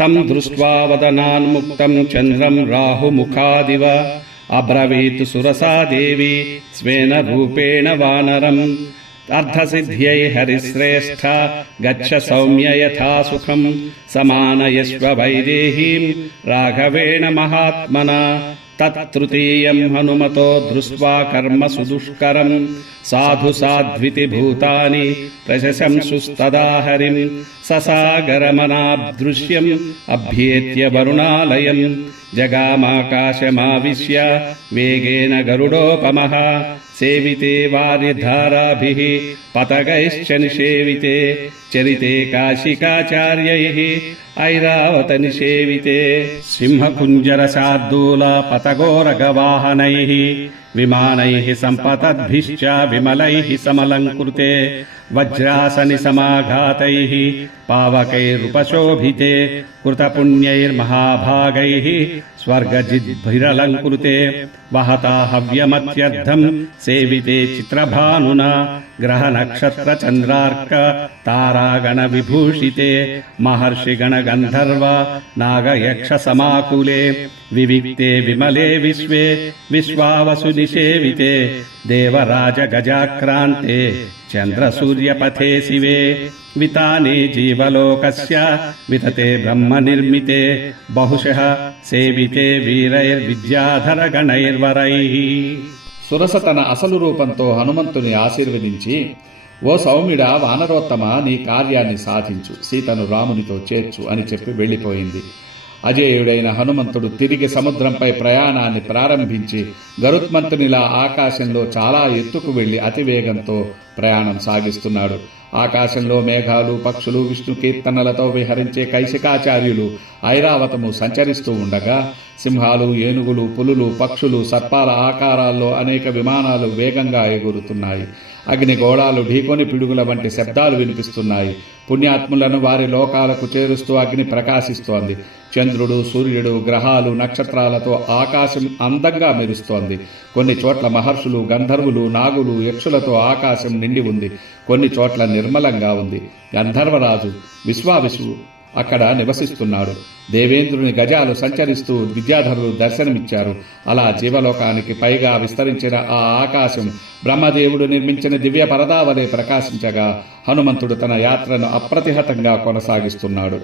తం దృష్ట్వా వదనాన్ముక్తం చంద్రం రాహుముఖాదివ అబ్రవీత్ సురసా దేవి స్వేన రూపేణ వానరం అర్ధసిద్ధ్యై హరిశ్రేష్ఠ గచ్చ సౌమ్య యథా సుఖం సమానయస్వ వైదేహీం రాఘవేణ మహాత్మనా తృతీయం హనుమతో దృష్ట్వా కర్మ సుదుష్కరం సాధు సాధ్వితి భూతాని ప్రశశంసుస్తదా హరిం ససాగరమనాదృశ్యం అభ్యేత్య వరుణాలయం జగామాకాశమావిశ్య వేగేన గరుడోపమః సేవితే వారిధారాభిః పతగైశ్చ నిషేవితే చరితే కాశికాచార్యైః ఐరావత నిషేవితే సింహకుంజర శార్దూల పతగోరగవాహనైః విమానైః సంపతద్భిశ్చ విమలైః సమలంకృతే వజ్రాసని సమాఘాతైః పావకైరుపశోభితే కృతపుణ్యైర్మహాభాగైః స్వర్గజిద్భిరలంకృతే వహతా హవ్యమత్యర్థం సేవితే చిత్రభానునా గ్రహనక్షత్ర చంద్రార్క తారాగణ విభూషితే మహర్షిగణ గంధర్వ నాగయక్ష సమాకులే వివిక్తే విమలే విశ్వే విశ్వావసు నిషేవితే దేవరాజ గజాక్రాంతే చంద్ర సూర్యపథే శివే వితానే జీవలోకస్య వితతే బ్రహ్మ నిర్మితే బహుశః సేవితే వీరైర్విద్యాధర గణైర్వరైః. సురస తన అసలు రూపంతో హనుమంతుని ఆశీర్వదించి, ఓ సౌమ్యుడా, వానరోత్తమ, నీ కార్యాన్ని సాధించు, సీతను రామునితో చేర్చు అని చెప్పి వెళ్లిపోయింది. అజేయుడైన హనుమంతుడు తిరిగి సముద్రంపై ప్రయాణాన్ని ప్రారంభించి గరుత్మంతునిలా ఆకాశంలో చాలా ఎత్తుకు వెళ్లి అతివేగంతో ప్రయాణం సాగిస్తున్నాడు. ఆకాశంలో మేఘాలు, పక్షులు, విష్ణు కీర్తనలతో విహరించే కైశికాచార్యులు ఐరావతము సంచరిస్తూ ఉండగా సింహాలు, ఏనుగులు, పులులు, పక్షులు, సర్పాల ఆకారాల్లో అనేక విమానాలు వేగంగా ఎగురుతున్నాయి. అగ్నిగోళాలు ఢీకొని పిడుగుల వంటి శబ్దాలు వినిపిస్తున్నాయి. పుణ్యాత్ములను వారి లోకాలకు చేరుస్తూ అగ్ని ప్రకాశిస్తోంది. చంద్రుడు, సూర్యుడు, గ్రహాలు, నక్షత్రాలతో ఆకాశం అందంగా మెరుస్తోంది. కొన్ని చోట్ల మహర్షులు, గంధర్వులు, నాగులు, యక్షులతో ఆకాశం నిండి ఉంది. కొన్ని చోట్ల నిర్మలంగా ఉంది. గంధర్వరాజు విశ్వావిశువు అక్కడ నివసిస్తున్నాడు. దేవేంద్రుని గజాలు సంచరిస్తూ విద్యాధరులు దర్శనమిచ్చారు. అలా జీవలోకానికి పైగా విస్తరించిన ఆ ఆకాశం బ్రహ్మదేవుడు నిర్మించిన దివ్య పరదావలే ప్రకాశించగా హనుమంతుడు తన యాత్రను అప్రతిహతంగా కొనసాగిస్తున్నాడు.